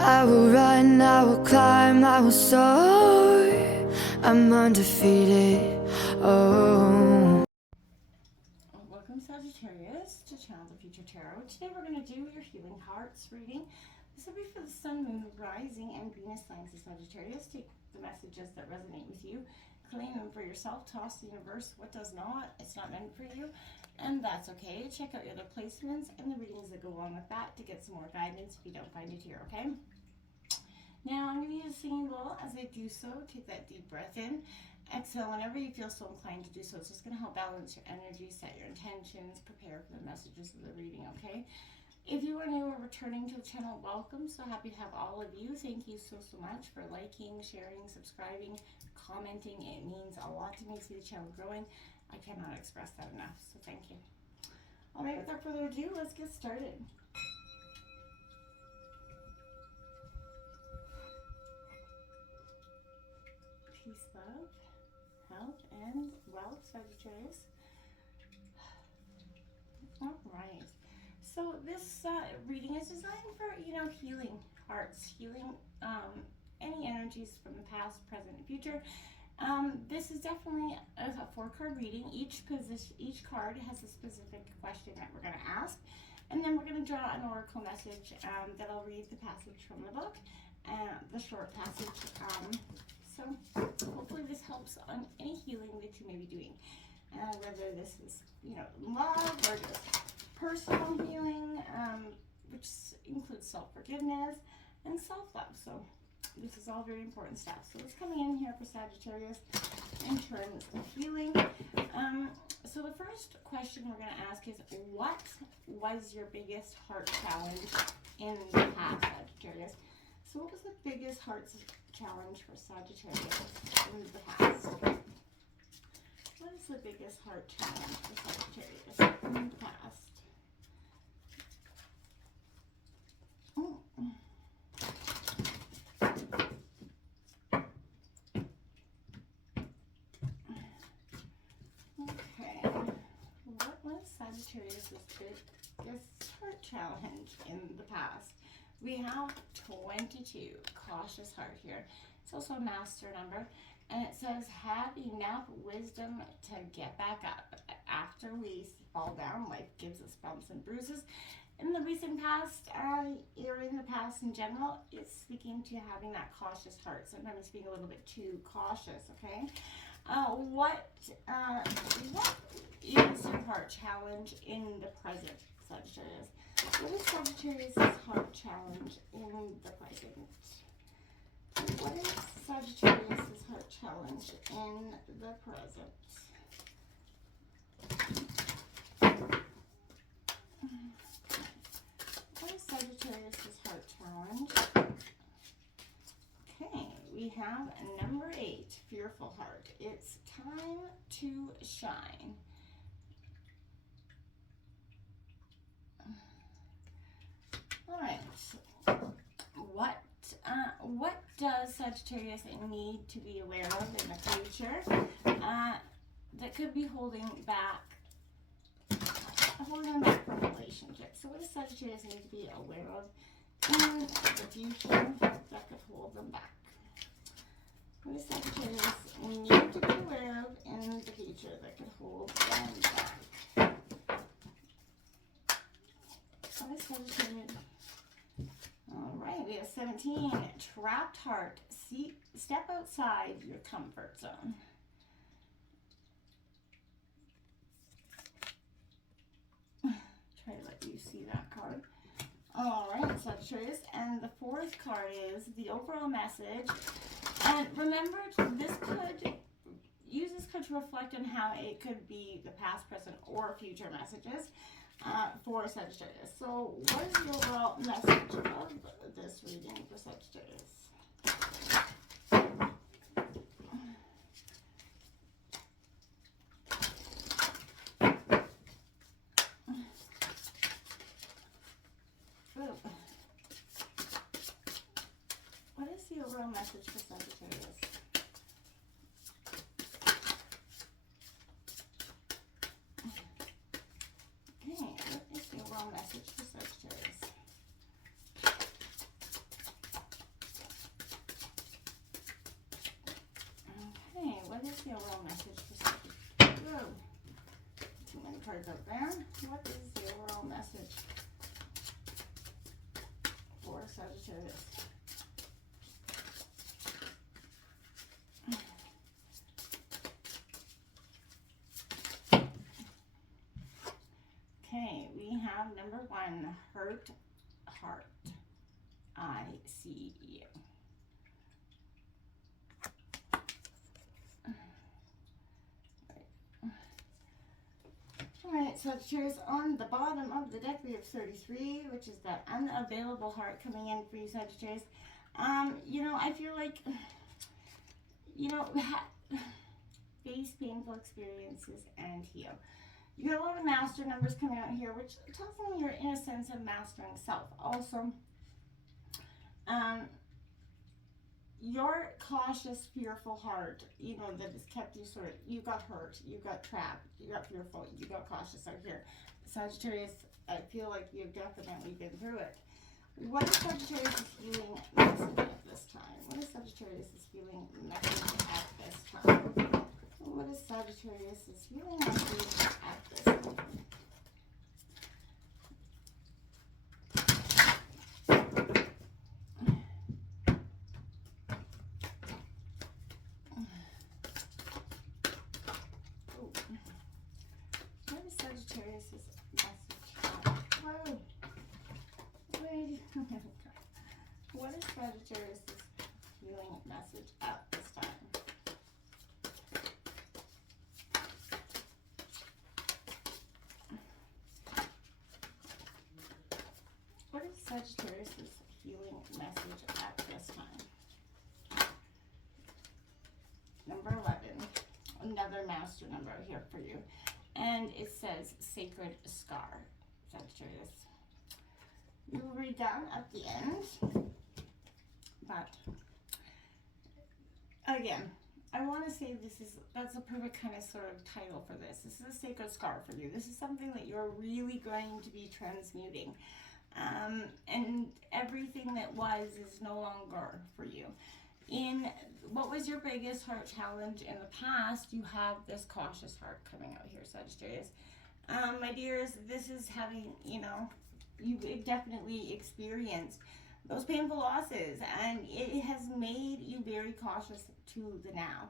I will run, I will climb, I will soar. I'm undefeated. Oh. Welcome Sagittarius to Channel the Future Tarot. Today we're going to do your Healing Hearts reading. This will be for the Sun, Moon, Rising, and Venus signs of Sagittarius. Take the messages that resonate with you, claim them for yourself, toss the universe what does not. It's not meant for you, and that's okay. Check out your other placements and the readings that go along with that to get some more guidance if you don't find it here, okay? Now I'm going to use a singing bowl. As I do so, take that deep breath in. Exhale whenever you feel so inclined to do so. It's just going to help balance your energy, set your intentions, prepare for the messages of the reading, okay? If you are new or returning to the channel, welcome. So happy to have all of you. Thank you so much for liking, sharing, subscribing, commenting. It means a lot to me to see the channel growing. I cannot express that enough, so thank you. All right, without further ado, let's get started. Peace, love, health, and wealth, Sagittarius. All right. So this reading is designed for, healing hearts, healing any energies from the past, present, and future. This is definitely a 4-card reading. Each card has a specific question that we're going to ask, and then we're going to draw an oracle message that I'll read the passage from the book, the short passage. So hopefully this helps on any healing that you may be doing, whether this is love or just personal healing, which includes self-forgiveness and self-love. So this is all very important stuff. So what's coming in here for Sagittarius in terms of healing? So the first question we're going to ask is, what was your biggest heart challenge in the past, Sagittarius? So what was the biggest heart challenge for Sagittarius in the past? What is the biggest heart challenge for Sagittarius in the past? Okay, what was Sagittarius' biggest heart challenge in the past? We have 22, cautious heart here. It's also a master number, and it says, have enough wisdom to get back up. After we fall down, life gives us bumps and bruises. In the recent past, or in the past in general, it's speaking to having that cautious heart. Sometimes being a little bit too cautious, okay? What is your heart challenge in the present, Sagittarius? What is Sagittarius' heart challenge in the present? What is Sagittarius' heart challenge in the present? What is Sagittarius' heart challenge? Okay, we have number 8, fearful heart. It's time to shine. All right. What does Sagittarius need to be aware of in the future that could be holding them back from relationships? So what does Sagittarius need to be aware of in the future that could hold them back? What does Sagittarius need to be aware of in the future that could hold them back? What is Sagittarius? All right, we have 17, trapped heart. Step outside your comfort zone. Try to let you see that card. All right, Sagittarius. And the 4th card is the overall message. And remember, use this card to reflect on how it could be the past, present, or future messages for Sagittarius. So what is the overall message of this reading for Sagittarius? What is the overall message for Sagittarius? Okay, what is the overall message for Sagittarius? the overall message for Sagittarius? Whoa. Too many cards out there. What is the overall message for Sagittarius? Okay, we have number 1, hurt heart. I see you. All right, Sagittarius, on the bottom of the deck we have 33, which is that unavailable heart coming in for you, Sagittarius. You know, I feel like, you know, face painful experiences and heal. You got a lot of master numbers coming out here, which tells me you're in a sense of mastering self. Also, your cautious, fearful heart, you know, that has kept you sort of, you got hurt, you got trapped, you got fearful, you got cautious out here. Sagittarius, I feel like you've definitely been through it. What is Sagittarius' healing message at this time? What is Sagittarius' healing message at this time? What is Sagittarius' healing message at this time? What is Sagittarius' message? Whoa. Wait. What is Sagittarius' healing message at this time? What is Sagittarius' healing message at this time? Number 11. Another master number here for you. And it says Sacred Scar, Sagittarius. We will read down at the end. But again, I want to say that's a perfect kind of sort of title for this. This is a sacred scar for you. This is something that you're really going to be transmuting. And everything that was is no longer for you. In what was your biggest heart challenge in the past, you have this cautious heart coming out here, Sagittarius. My dears, this is having, you know, you've definitely experienced those painful losses, and it has made you very cautious to the now.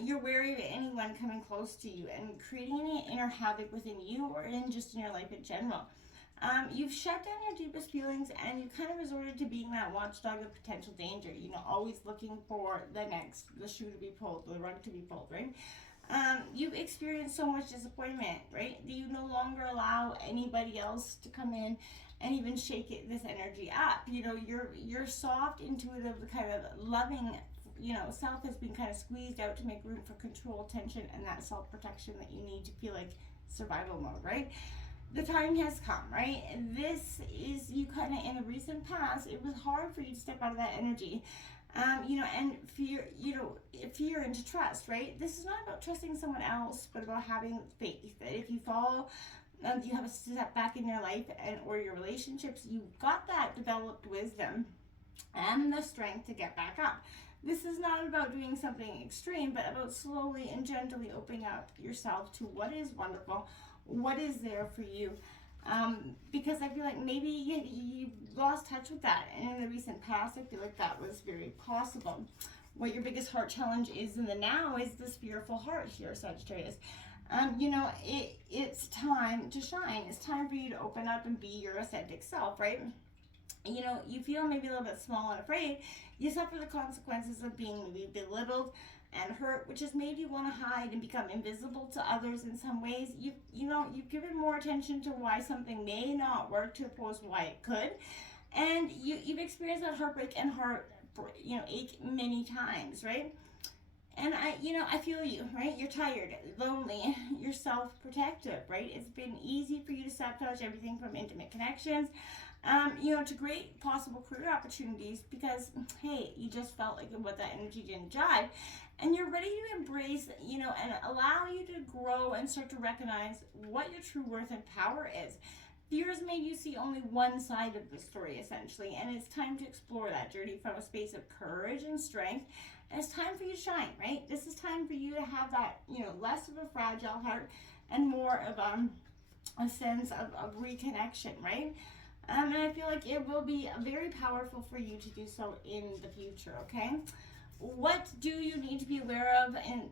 You're wary of anyone coming close to you and creating any inner havoc within you or in just in your life in general. You've shut down your deepest feelings, and you've kind of resorted to being that watchdog of potential danger, you know, always looking for the shoe to be pulled, the rug to be pulled, right? You've experienced so much disappointment, right? That you no longer allow anybody else to come in and even shake this energy up. You know, your soft, intuitive, kind of loving, you know, self has been kind of squeezed out to make room for control, tension, and that self-protection that you need to feel like survival mode, right? The time has come, right? This is you kind of in the recent past, it was hard for you to step out of that energy. You know, and fear into trust, right? This is not about trusting someone else, but about having faith that if you fall, you have a step back in your life or your relationships, you've got that developed wisdom and the strength to get back up. This is not about doing something extreme, but about slowly and gently opening up yourself to what is wonderful, what is there for you. Because I feel like maybe you lost touch with that, and in the recent past I feel like that was very possible. What your biggest heart challenge is in the now is this fearful heart here, Sagittarius. You know, it's time to shine. It's time for you to open up and be your authentic self, right? You know, you feel maybe a little bit small and afraid. You suffer the consequences of being maybe belittled and hurt, which has made you want to hide and become invisible to others in some ways. You've given more attention to why something may not work to opposed why it could, and you've experienced that heartbreak and ache many times, right? And I feel you, right? You're tired, lonely, you're self-protective, right? It's been easy for you to sabotage everything from intimate connections, to great possible career opportunities because, hey, you just felt like what that energy didn't jive. And you're ready to embrace, and allow you to grow and start to recognize what your true worth and power is. Fear has made you see only one side of the story, essentially, and it's time to explore that journey from a space of courage and strength And it's time for you to shine, right? This is time for you to have that, less of a fragile heart and more of a sense of reconnection, right? And I feel like it will be very powerful for you to do so in the future, okay? What do you need to be aware of? And,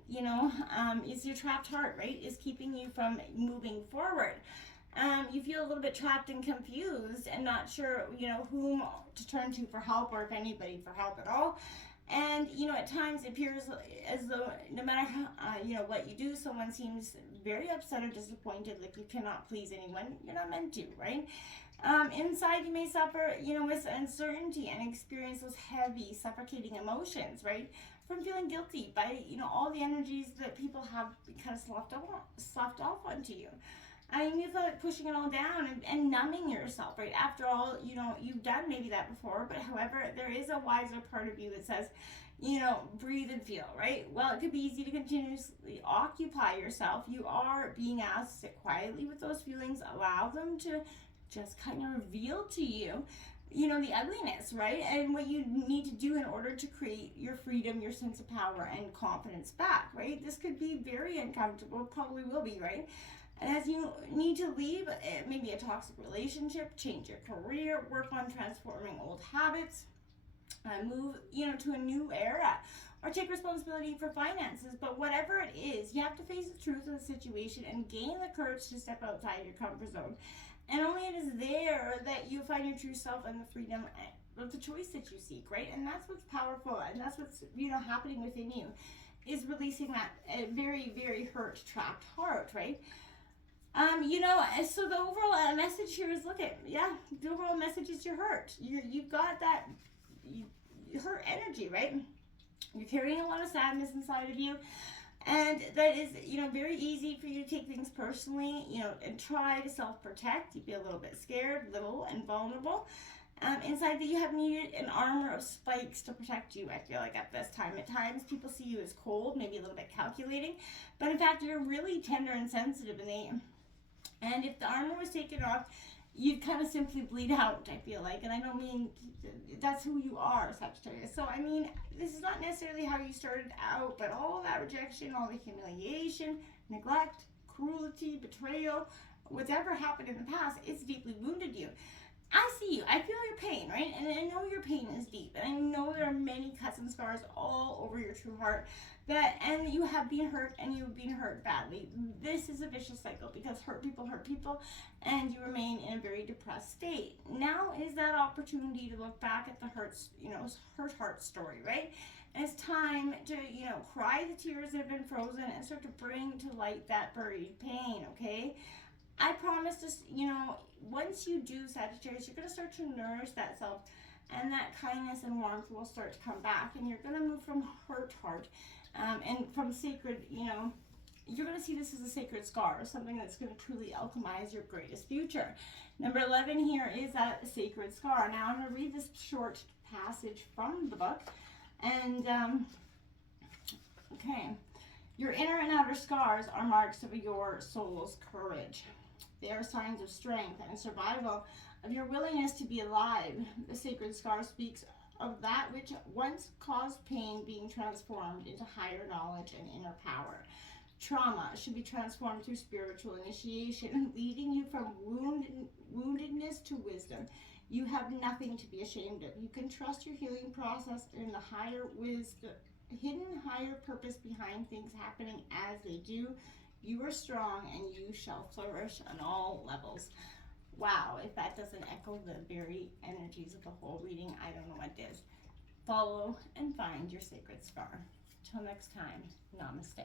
is your trapped heart, right? Is keeping you from moving forward. You feel a little bit trapped and confused and not sure, whom to turn to for help, or if anybody for help at all. And, at times it appears as though no matter how, what you do, someone seems very upset or disappointed, like you cannot please anyone. You're not meant to, right? Inside you may suffer, with uncertainty and experience those heavy, suffocating emotions, right? From feeling guilty by, all the energies that people have kind of sloughed off onto you. You feel like pushing it all down and numbing yourself, right? After all, you've done maybe that before, but however, there is a wiser part of you that says, breathe and feel, right? Well, it could be easy to continuously occupy yourself. You are being asked to sit quietly with those feelings, allow them to just kind of reveal to you, the ugliness, right? And what you need to do in order to create your freedom, your sense of power and confidence back, right? This could be very uncomfortable, probably will be, right? And as you need to leave maybe a toxic relationship, change your career, work on transforming old habits, move, to a new era, or take responsibility for finances. But whatever it is, you have to face the truth of the situation and gain the courage to step outside your comfort zone. And only it is there that you find your true self and the freedom of the choice that you seek, right? And that's what's powerful, and that's what's, happening within you, is releasing that very, very hurt, trapped heart, right? So the overall message here is, the overall message is your hurt. You've got that hurt energy, right? You're carrying a lot of sadness inside of you. And that is, very easy for you to take things personally, and try to self-protect. You feel a little bit scared, little and vulnerable. Inside that you have needed an armor of spikes to protect you, I feel like, at this time. At times, people see you as cold, maybe a little bit calculating. But in fact, you're really tender and sensitive. And if the armor was taken off, you'd kind of simply bleed out, I feel like. And I don't mean that's who you are, Sagittarius. So, this is not necessarily how you started out, but all that rejection, all the humiliation, neglect, cruelty, betrayal, whatever happened in the past, it's deeply wounded you. I see you. I feel your pain, right? And I know your pain is deep. And I know there are many cuts and scars all over your true heart. And you have been hurt, and you've been hurt badly. This is a vicious cycle because hurt people, and you remain in a very depressed state. Now is that opportunity to look back at the hurt heart story, right? And it's time to, cry the tears that have been frozen and start to bring to light that buried pain, okay? I promise to, once you do, Sagittarius, you're going to start to nourish that self, and that kindness and warmth will start to come back, and you're going to move from hurt heart and from sacred, you're going to see this as a sacred scar, something that's going to truly alchemize your greatest future. Number 11 here is that sacred scar. Now I'm going to read this short passage from the book, and okay. Your inner and outer scars are marks of your soul's courage. They are signs of strength and survival, of your willingness to be alive. The sacred scar speaks of that which once caused pain being transformed into higher knowledge and inner power. Trauma should be transformed through spiritual initiation, leading you from woundedness to wisdom. You have nothing to be ashamed of. You can trust your healing process in the higher wisdom, hidden higher purpose behind things happening as they do. You are strong, and you shall flourish on all levels. Wow, if that doesn't echo the very energies of the whole reading, I don't know what is. Follow and find your sacred scar. Till next time, namaste.